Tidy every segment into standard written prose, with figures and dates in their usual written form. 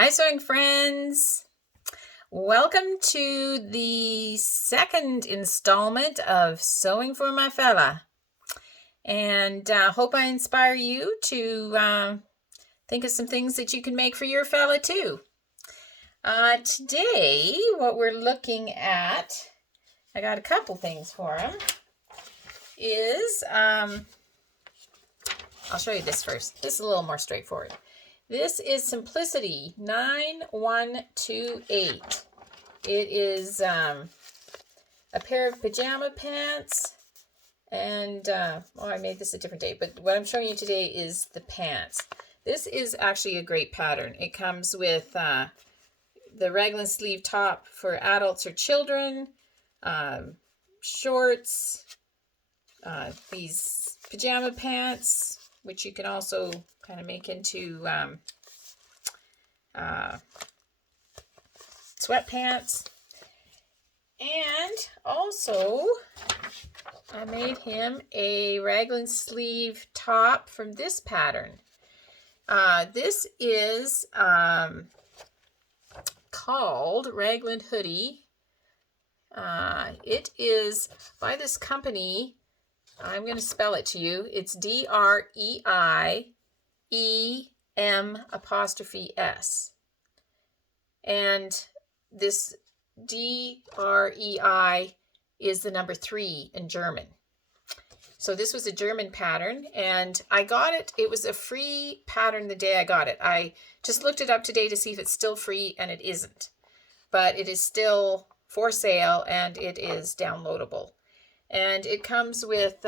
Hi sewing friends! Welcome to the second installment of Sewing for My Fella. And hope I inspire you to think of some things that you can make for your fella too. Today what we're looking at, I got a couple things for him, is, I'll show you this first. This is a little more straightforward. This is Simplicity 9128. It is a pair of pajama pants, and I made this a different day, but what I'm showing you today is the pants. This is actually a great pattern. It comes with the Raglan sleeve top for adults or children, shorts, these pajama pants, which you can also kind of make into sweatpants. And also, I made him a Raglan sleeve top from this pattern. This is called Raglan Hoodie. It is by this company. I'm going to spell it to you. It's DREIEM'S. And this DREI is the number 3 in German. So this was a German pattern, and I got it. It was a free pattern the day I got it. I just looked it up today to see if it's still free, and it isn't. But it is still for sale, and it is downloadable. And it comes with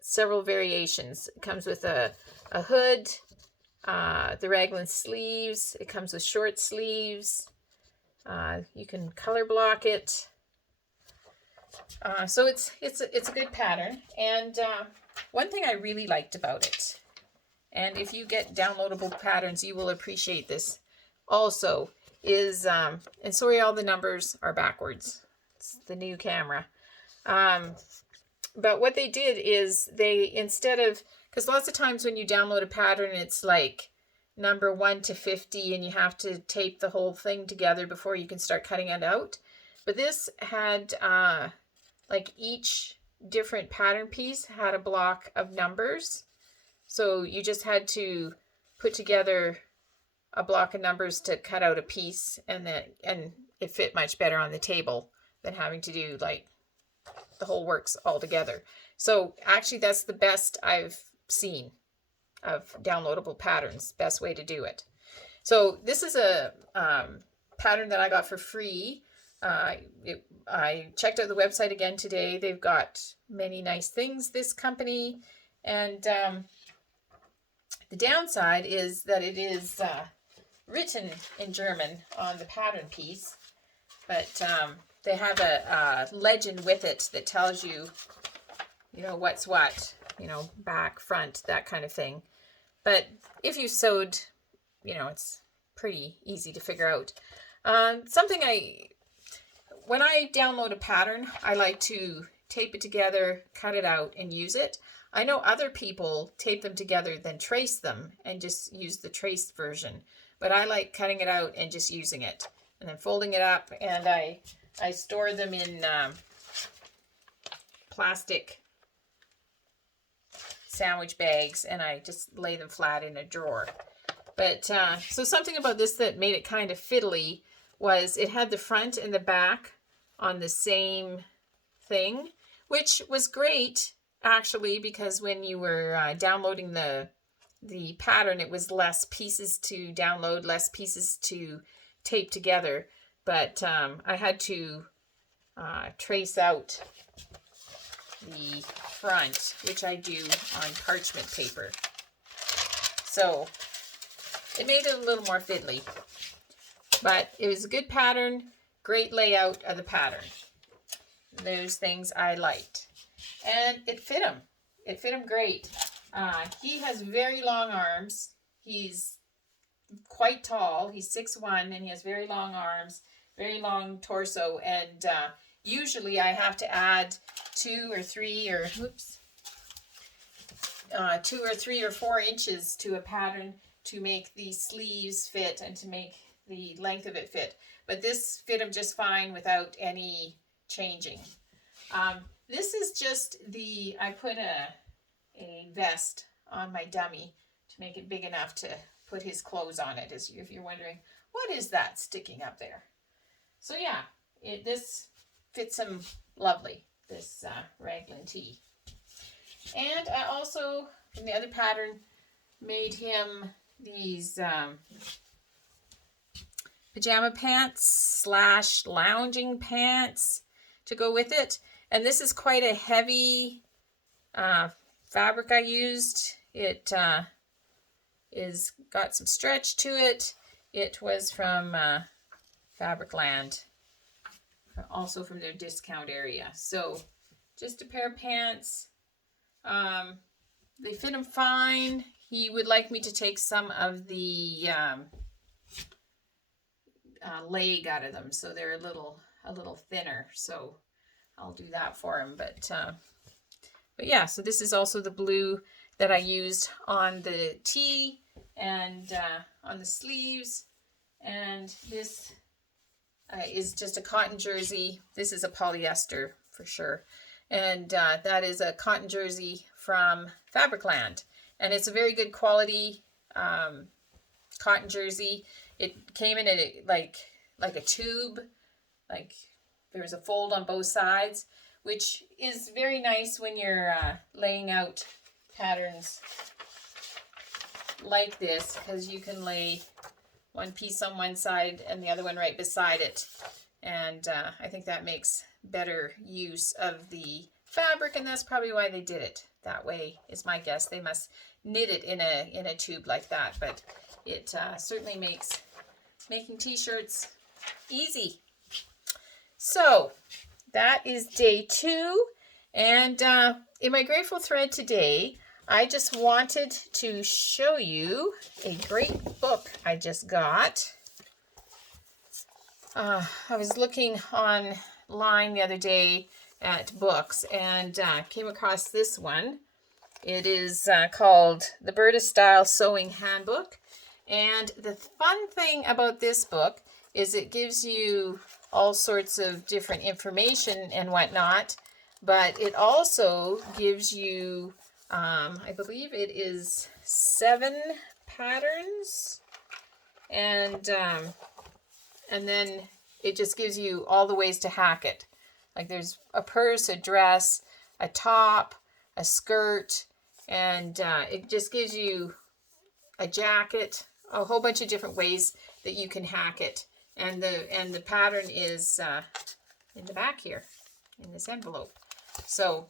several variations. It comes with a hood, the Raglan sleeves. It comes with short sleeves. You can color block it. So it's a good pattern. And one thing I really liked about it, and if you get downloadable patterns, you will appreciate this also, is, and sorry all the numbers are backwards. It's the new camera. But what they did is they, instead of, because lots of times when you download a pattern, it's like number 1 to 50 and you have to tape the whole thing together before you can start cutting it out. But this had, like each different pattern piece had a block of numbers. So you just had to put together a block of numbers to cut out a piece, and it fit much better on the table than having to do like the whole works all together. So actually that's the best I've seen of downloadable patterns, best way to do it. So this is a pattern that I got for free. I checked out the website again today. They've got many nice things, this company. And the downside is that it is written in German on the pattern piece. But they have a legend with it that tells you, what's what, back, front, that kind of thing. But if you sewed, it's pretty easy to figure out. When I download a pattern, I like to tape it together, cut it out, and use it. I know other people tape them together, then trace them, and just use the traced version. But I like cutting it out and just using it, and then folding it up, and I store them in plastic sandwich bags, and I just lay them flat in a drawer. But so something about this that made it kind of fiddly was it had the front and the back on the same thing, which was great actually, because when you were downloading the pattern, it was less pieces to download, less pieces to tape together. But I had to trace out the front, which I do on parchment paper. So it made it a little more fiddly. But it was a good pattern, great layout of the pattern. Those things I liked. And it fit him. It fit him great. He has very long arms. He's quite tall. He's 6'1", and he has very long arms, very long torso, and usually I have to add 2 or 3 or 4 inches to a pattern to make the sleeves fit and to make the length of it fit. But this fit him just fine without any changing. This is just I put a vest on my dummy to make it big enough to put his clothes on it, if you're wondering, what is that sticking up there? So yeah, this fits him lovely, this Raglan tee. And I also, in the other pattern, made him these pajama pants / lounging pants to go with it. And this is quite a heavy fabric I used. It is got some stretch to it. It was from Fabricland, also from their discount area. So just a pair of pants. They fit him fine. He would like me to take some of the leg out of them, so they're a little thinner. So I'll do that for him. But yeah, so this is also the blue that I used on the tee and on the sleeves. And this is just a cotton jersey. This is a polyester for sure. And that is a cotton jersey from Fabricland. And it's a very good quality cotton jersey. It came in like a tube, like there was a fold on both sides, which is very nice when you're laying out patterns like this, because you can lay one piece on one side and the other one right beside it. And I think that makes better use of the fabric, and that's probably why they did it that way, is my guess. They must knit it in a tube like that, but it certainly makes making t-shirts easy. So that is day 2, and in my Grateful thread today, I just wanted to show you a great book I just got. I was looking online the other day at books and came across this one. It is called The Berta Style Sewing Handbook. And the fun thing about this book is it gives you all sorts of different information and whatnot, but it also gives you, I believe it is 7 patterns, and then it just gives you all the ways to hack it. Like there's a purse, a dress, a top, a skirt, and it just gives you a jacket, a whole bunch of different ways that you can hack it. And the pattern is in the back here, in this envelope. So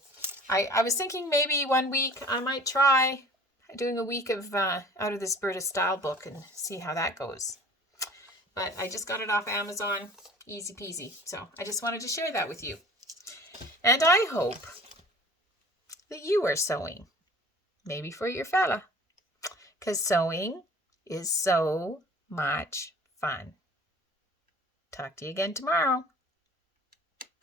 I was thinking maybe one week I might try doing a week of out of this Berta Style book and see how that goes. But I just got it off Amazon, easy peasy. So I just wanted to share that with you. And I hope that you are sewing, maybe for your fella, because sewing is so much fun. Talk to you again tomorrow.